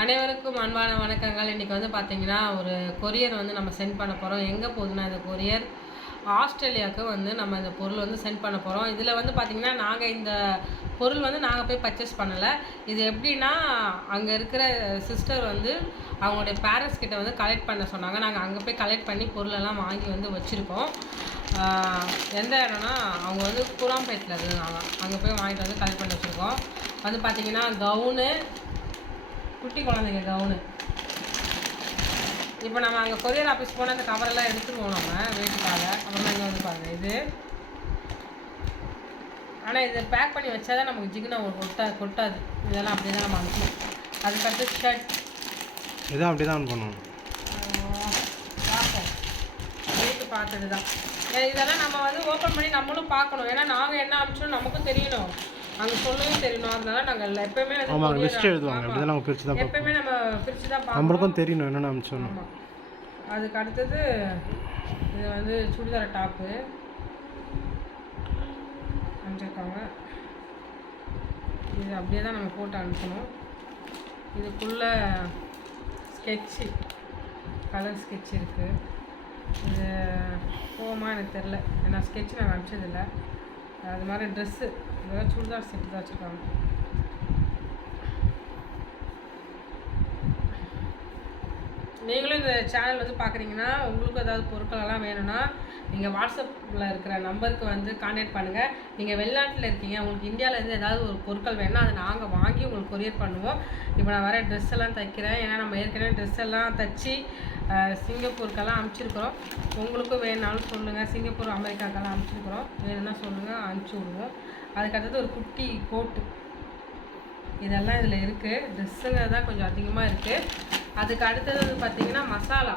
அனைவருக்கும் அன்பான வணக்கங்கள். இன்றைக்கி வந்து பார்த்திங்கன்னா ஒரு கொரியர் வந்து நம்ம சென்ட் பண்ண போகிறோம் எங்கே போகுதுன்னா இந்த கொரியர் ஆஸ்திரேலியாவுக்கு வந்து நம்ம இந்த பொருள் வந்து சென்ட் பண்ண போகிறோம் இதில் வந்து பார்த்திங்கன்னா நாங்கள் இந்த பொருள் வந்து நாங்கள் போய் பர்ச்சேஸ் பண்ணலை. இது எப்படின்னா அங்கே இருக்கிற சிஸ்டர் வந்து அவங்களுடைய பேரண்ட்ஸ் கிட்ட வந்து கலெக்ட் பண்ண சொன்னாங்க. நாங்கள் அங்கே போய் கலெக்ட் பண்ணி பொருளெல்லாம் வாங்கி வந்து வச்சுருக்கோம். எந்த இடம்னா அவங்க வந்து குராம்பேட்டில் இருந்தாங்க அங்கே போய் வாங்கிட்டு வந்து கலெக்ட் பண்ணி வச்சுருக்கோம். வந்து பார்த்திங்கன்னா கவுனு குட்டி குழந்தைங்க கவுனு இப்போ நம்ம அங்கே கொரியர் ஆஃபீஸ் போனால் அந்த கவரெல்லாம் எடுத்துருவோம் நம்ம வீட்டுக்காக. அப்புறமா இங்கே வந்து பாருங்க இது. ஆனால் இதை பேக் பண்ணி வச்சா தான் நமக்கு ஜிகுனா ஒரு கொட்டா கொட்டாது இதெல்லாம் அப்படியே தான் நம்ம அனுப்பணும். அதுக்கடுத்து ஷர்ட் இதான் அப்படி தான் பண்ணுவோம் பார்ப்போம். ரேட்டு பார்த்தது தான் இதெல்லாம் நம்ம வந்து ஓப்பன் பண்ணி நம்மளும் பார்க்கணும். ஏன்னா நாங்கள் என்ன அனுப்பிச்சோம் நமக்கும் தெரியணும். அங்கே சொல்லவும் தெரியணும் அதனால நாங்கள் எப்பயுமே ஆமாம் லிஸ்ட் எழுதுவாங்க. ஆமா. அப்படி தான் நம்ம பிரித்து தான் பார்ப்போம் எப்பயுமே நம்ம பிரித்து தான் பார்க்கணும் நம்மளுக்கும் தெரியணும் என்னென்ன ஆமாம் அதுக்கு அடுத்தது இது வந்து சுடிதார் டாப்பு அனுப்பிச்சிருக்காங்க. இது அப்படியே தான் நம்ம போட்டு அனுப்பணும். இதுக்குள்ள ஸ்கெட்சு கலர் ஸ்கெட்ச் இருக்குது இது போகுமா எனக்கு தெரில ஏன்னா ஸ்கெட்ச் நான் அனுப்பிச்சதில்லை. அது மாதிரி ட்ரெஸ்ஸு இதெல்லாம் சுடிதார் செட்டு தான் வச்சுருக்காங்க. நீங்களும் இந்த சேனல் வந்து பார்க்குறீங்கன்னா உங்களுக்கு ஏதாவது பொருட்களெல்லாம் வேணும்னா நீங்கள் வாட்ஸ்அப்பில் இருக்கிற நம்பருக்கு வந்து காண்டாக்ட் பண்ணுங்கள் நீங்கள் வெளிநாட்டில் இருக்கீங்க உங்களுக்கு இந்தியாவிலேருந்து ஏதாவது ஒரு பொருட்கள் வேணும்னா அதை நாங்கள் வாங்கி உங்களுக்கு கொரியர் பண்ணுவோம். இப்போ நான் வர ட்ரெஸ் எல்லாம் தைக்கிறேன். ஏன்னா நம்ம ஏற்கனவே ட்ரெஸ் எல்லாம் தைச்சி சிங்கப்பூருக்கெல்லாம் அனுப்பிச்சிருக்கிறோம். உங்களுக்கும் வேணாலும் சொல்லுங்கள் சிங்கப்பூர் அமெரிக்காக்கெல்லாம் அனுப்பிச்சிருக்கிறோம். வேணும்னா சொல்லுங்கள் அனுப்பிச்சி விடுவோம். அதுக்கடுத்தது ஒரு குட்டி கோட்டு. இதெல்லாம் இதில் இருக்குது ட்ரெஸ்ஸுங்க தான் கொஞ்சம் அதிகமாக இருக்குது அதுக்கு அடுத்தது வந்து பார்த்திங்கன்னா மசாலா.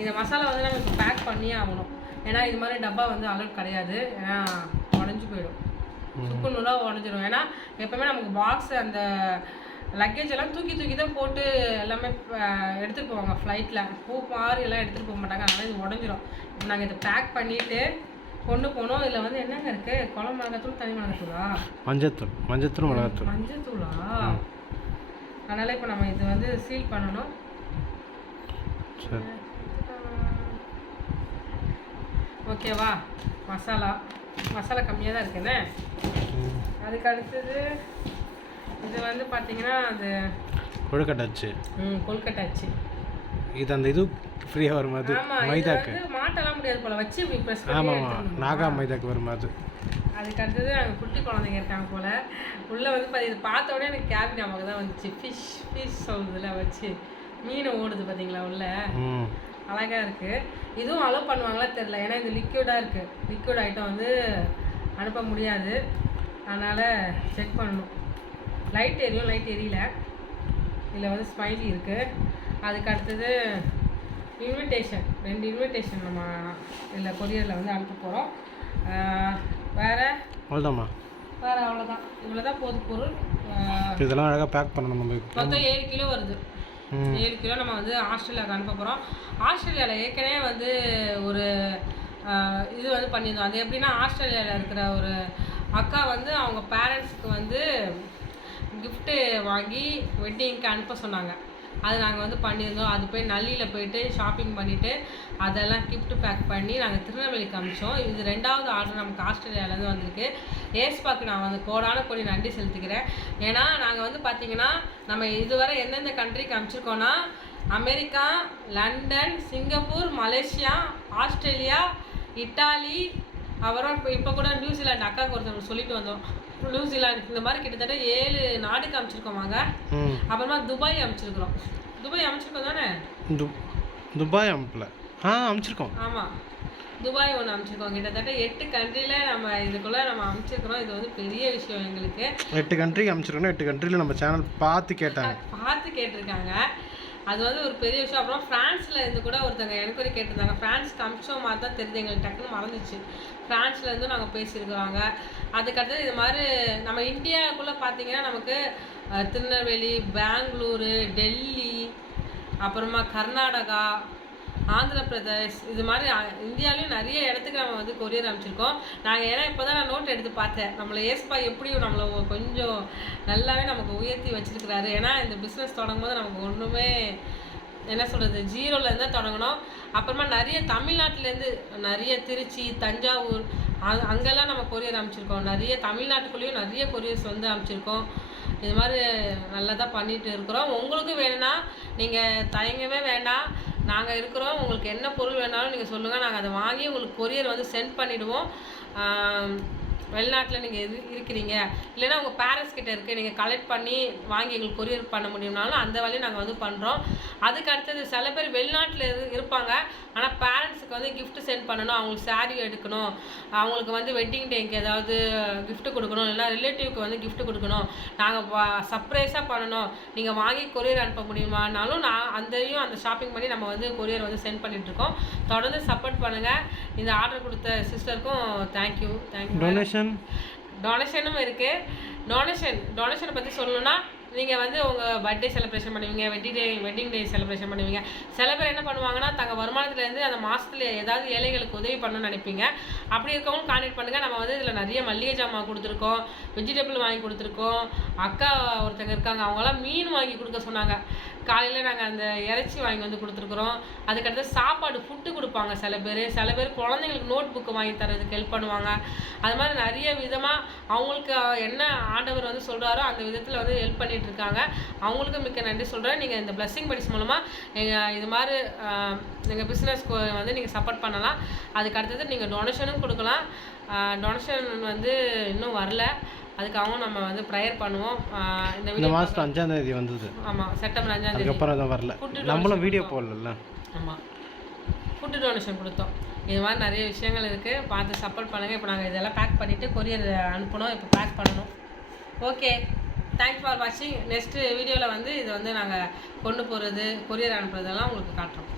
இந்த மசாலா வந்து நம்ம இப்போ பேக் பண்ணியே ஆகணும். ஏன்னா இது மாதிரி டப்பா வந்து அலர்ட் கிடையாது. ஏன்னா உடஞ்சி போயிடும். சுக்கு நூலாக உடஞ்சிரும். ஏன்னா எப்போவுமே நமக்கு பாக்ஸ் அந்த லக்கேஜ் எல்லாம் தூக்கி தூக்கி தான் போட்டு எல்லாமே எடுத்துகிட்டு போவாங்க. ஃப்ளைட்டில் பூ மாறி எல்லாம் எடுத்துகிட்டு போக மாட்டாங்க. அதனால் இது உடஞ்சிரும். இப்போ நாங்கள் இதை பேக் பண்ணிவிட்டு கொண்டு போனோம். இதில் வந்து என்னங்க இருக்குது குழம்பு மிளகாத்தூள் தனி மிளகாத்தூளா? மஞ்சத்தூள். மஞ்சத்தூள் மிளகாத்தூள். மஞ்சத்தூளா? அதனால இப்போ நம்ம இது வந்து சீல் பண்ணணும். ஓகேவா மசாலா. மசாலா கம்மியாக தான் இருக்குண்ணே அதுக்கு அடுத்தது இது வந்து பார்த்தீங்கன்னா அது கொழுக்கட்டாச்சு ம் கொல்கட்டாச்சு இது அந்த இது ஃப்ரீயாக வரும் அது. இது மைதாக்கு. மாட்டெல்லாம் முடியாது போல. வச்சு இப்படி ப்ரெஸ் பண்ணி ஆமாம் ஆமாம். நாகா மைதாக்கு வரும் அது. அதுக்கு அடுத்தது அங்கே குட்டி குழந்தைங்க இருக்காங்க போல. உள்ளே வந்து இது பார்த்த உடனே எனக்கு கேபி நமக்கு தான் வந்துச்சு. ஃபிஷ் ஃபிஷ் சொல்லுதுல வச்சு மீன் ஓடுது பார்த்தீங்களா உள்ள? ம். அழகா இருக்கு. இதுவும் அலோவ் பண்ணுவாங்களா தெரில ஏன்னா இது லிக்யூடாக இருக்கு. லிக்யூட் ஐட்டம் வந்து அனுப்ப முடியாது. அதனால் செக் பண்ணணும். லைட் எரியும் லைட் எரியல. இதில் வந்து ஸ்மைலி இருக்கு. அதுக்கு அடுத்தது இன்விடேஷன் ரெண்டு இன்விடேஷன் நம்ம இதில் கொரியரில் வந்து அனுப்ப போகிறோம் வேறு? அவ்வளோதாம்மா வேறு அவ்வளோதான் இவ்வளோ தான் போகுது பொருள் இதெல்லாம் அழகாக பேக் பண்ணணும் நம்ம மொத்தம் ஏழு கிலோ வருது. ஏழு கிலோ நம்ம வந்து ஆஸ்திரேலியாவுக்கு அனுப்ப போகிறோம் ஆஸ்திரேலியாவில் ஏற்கனவே வந்து ஒரு இது வந்து பண்ணியிருந்தோம். அது எப்படின்னா ஆஸ்திரேலியாவில் இருக்கிற ஒரு அக்கா வந்து அவங்க பேரண்ட்ஸ்க்கு வந்து gift வாங்கி வெட்டிங்க்கு அனுப்ப சொன்னாங்க. அது நாங்கள் வந்து பண்ணியிருந்தோம். அது போய் நல்லியில் போயிட்டு ஷாப்பிங் பண்ணிவிட்டு அதெல்லாம் கிஃப்ட் பேக் பண்ணி நாங்கள் திருநெல்வேலிக்கு அனுப்பிச்சோம் இது ரெண்டாவது ஆர்டர் நமக்கு ஆஸ்திரேலியாவிலேருந்து வந்திருக்கு. ஏஸ்பாக்கு நான் வந்து கோடான கோடி நன்றி செலுத்திக்கிறேன். ஏன்னா நாங்கள் வந்து பார்த்தீங்கன்னா நம்ம இதுவரை எந்தெந்த கண்ட்ரிக்கு அமிச்சிருக்கோன்னா America London Singapore Malaysia Australia Italy அப்புறம் இப்போ இப்போ கூட நியூசிலாந்து அக்காவுக்கு ஒருத்தர் சொல்லிட்டு வந்தோம். நியூசிலாந்து இந்த மாதிரி கிட்டத்தட்ட ஏழு நாடுக்கு ம். அப்புறமா துபாய் அமைச்சிருக்கிறோம். துபாய் அமைச்சிருக்கோம் தானே? துபாய் அனுப்பல ஆ அனுப்பிச்சிருக்கோம் ஆமாம் துபாய் ஒன்று அமைச்சிருக்கோம். கிட்டத்தட்ட எட்டு கண்ட்ரியில் நம்ம இதுக்குள்ளே நம்ம அமைச்சிருக்கிறோம். இது வந்து பெரிய விஷயம் எங்களுக்கு. எட்டு கண்ட்ரிக்கு அனுப்பிச்சிருக்கோம் எட்டு கண்ட்ரியில் நம்ம சேனல் பார்த்து கேட்டாங்க. பார்த்து கேட்டிருக்காங்க. அது வந்து ஒரு பெரிய விஷயம். அப்புறம் ஃப்ரான்ஸில் இருந்து கூட ஒருத்தங்க என்கொயரி கேட்டிருந்தாங்க. ஃப்ரான்ஸ் கம்ஷோ மாதிரி தான் தெரிஞ்சு எங்களுக்கு டக்குன்னு மறந்துச்சு. ஃப்ரான்ஸ்லேருந்து நாங்கள் பேசியிருக்கிறாங்க. அதுக்கடுத்து இது மாதிரி நம்ம இந்தியாவுக்குள்ளே பார்த்தீங்கன்னா நமக்கு திருநெல்வேலி பெங்களூரு டெல்லி அப்புறமா கர்நாடகா ஆந்திர பிரதேஷ் இது மாதிரி இந்தியாவிலையும் நிறைய இடத்துக்கு நம்ம வந்து கொரியர் அனுப்பிச்சிருக்கோம். நாங்கள் ஏன்னா இப்போ தான் நான் நோட் எடுத்து பார்த்தேன். நம்மளை ஏஸ்பா எப்படியும் நம்மளை கொஞ்சம் நல்லாவே நமக்கு உயர்த்தி வச்சிருக்கிறாரு. ஏன்னா இந்த பிஸ்னஸ் தொடங்கும் போது நமக்கு ஒன்றுமே என்ன சொல்கிறது ஜீரோலேருந்து தான் தொடங்கணும். அப்புறமா நிறைய தமிழ்நாட்டிலேருந்து நிறைய திருச்சி தஞ்சாவூர் அங் அங்கெல்லாம் நம்ம கொரியர் அனுப்பிச்சிருக்கோம். நிறைய தமிழ்நாட்டுக்குள்ளேயும் நிறைய கொரியர்ஸ் வந்து அனுப்பிச்சிருக்கோம். இது மாதிரி நல்லா தான் பண்ணிகிட்டு இருக்கிறோம். உங்களுக்கும் வேணும்னா நீங்கள் தயங்கவே வேண்டாம். நாங்கள் இருக்கிறோம். உங்களுக்கு என்ன பொருள் வேணாலும் நீங்கள் சொல்லுங்கள் நாங்கள் அதை வாங்கி உங்களுக்கு கொரியர் வந்து சென்ட் பண்ணிவிடுவோம் வெளிநாட்டில் நீங்கள் இரு இருக்கிறீங்க. இல்லைன்னா உங்கள் பேரண்ட்ஸ் கிட்ட இருக்குது நீங்கள் கலெக்ட் பண்ணி வாங்கி எங்களுக்கு கொரியர் பண்ண முடியும்னாலும் அந்த வேலையை நாங்கள் வந்து பண்ணுறோம் அதுக்கு அடுத்தது சில பேர் வெளிநாட்டில் இரு இருப்பாங்க. ஆனால் பேரண்ட்ஸுக்கு வந்து கிஃப்ட் சென்ட் பண்ணணும். அவங்களுக்கு saree எடுக்கணும். அவங்களுக்கு வந்து வெட்டிங் டேக்கு ஏதாவது கிஃப்ட் கொடுக்கணும். இல்லைன்னா ரிலேட்டிவ்க்கு வந்து கிஃப்ட் கொடுக்கணும். நாங்கள் சர்ப்ரைஸாக பண்ணணும். நீங்கள் வாங்கி கொரியர் அனுப்ப முடியுமானாலும் நான் அந்தையும் அந்த ஷாப்பிங் பண்ணி நம்ம வந்து கொரியர் வந்து சென்ட் பண்ணிகிட்ருக்கோம் தொடர்ந்து சப்போர்ட் பண்ணுங்கள் இந்த ஆர்டர் கொடுத்த சிஸ்டருக்கும் thank you thank you donation டொனேஷனும் இருக்குது டொனேஷன் டொனேஷனை பற்றி சொல்லணும்னா நீங்கள் வந்து உங்கள் பர்த்டே செலிப்ரேஷன் பண்ணுவீங்க wedding day wedding day celebration பண்ணுவீங்க. சில பேர் என்ன பண்ணுவாங்கன்னா தங்கள் வருமானத்துலேருந்து அந்த மாதத்தில் ஏதாவது ஏழைகளுக்கு உதவி பண்ணணும்னு நினைப்பீங்க. அப்படி இருக்கவங்க கான்டாக்ட் பண்ணுங்கள் நம்ம வந்து இதில் நிறைய மல்லிகை ஜாமான் கொடுத்துருக்கோம் வெஜிடபிள் வாங்கி கொடுத்துருக்கோம். அக்கா ஒருத்தங்க இருக்காங்க அவங்களாம் மீன் வாங்கி கொடுக்க சொன்னாங்க. காலையில் நாங்கள் அந்த இறைச்சி வாங்கி வந்து கொடுத்துருக்குறோம். அதுக்கடுத்து சாப்பாடு ஃபுட்டு கொடுப்பாங்க சில பேர். சில பேர் குழந்தைங்களுக்கு நோட் புக்கு வாங்கி தரதுக்கு ஹெல்ப் பண்ணுவாங்க. அது மாதிரி நிறைய விதமாக அவங்களுக்கு என்ன ஆண்டவர் வந்து சொல்கிறாரோ அந்த விதத்தில் வந்து ஹெல்ப் பண்ணிட்டு இருக்காங்க அவங்களுக்கு மிக்க நன்றி சொல்கிறேன் நீங்கள் இந்த பிளஸ்ஸிங் படிஸ் மூலமாக எங்கள் இது மாதிரி எங்கள் பிஸ்னஸ்க்கு வந்து நீங்கள் சப்போர்ட் பண்ணலாம். அதுக்கு அடுத்தது நீங்கள் டொனேஷனும் கொடுக்கலாம். டொனேஷன் வந்து இன்னும் வரல. அதுக்காகவும் நம்ம வந்து ப்ரேயர் பண்ணுவோம். இந்த இந்த மாதம் அஞ்சாம் தேதி வந்தது. ஆமாம் செப்டம்பர் அஞ்சாம் தேதி. அதுக்கப்புறம் தான் வரல. நம்மளும் வீடியோ. போடல ஆமாம் ஃபுட்டு டொனேஷன் கொடுத்தோம். இது மாதிரி நிறைய விஷயங்கள் இருக்குது பார்த்து சப்போர்ட் பண்ணுங்கள் இப்போ நாங்கள் இதெல்லாம் பேக் பண்ணிவிட்டு கொரியர் அனுப்பணும். இப்போ பேக் பண்ணணும். ஓகே தேங்க்ஸ் ஃபார் வாட்சிங் நெக்ஸ்ட்டு வீடியோவில் வந்து இது வந்து நாங்கள் கொண்டு போகிறது கொரியர் அனுப்புறதெல்லாம் உங்களுக்கு காட்டுறோம்.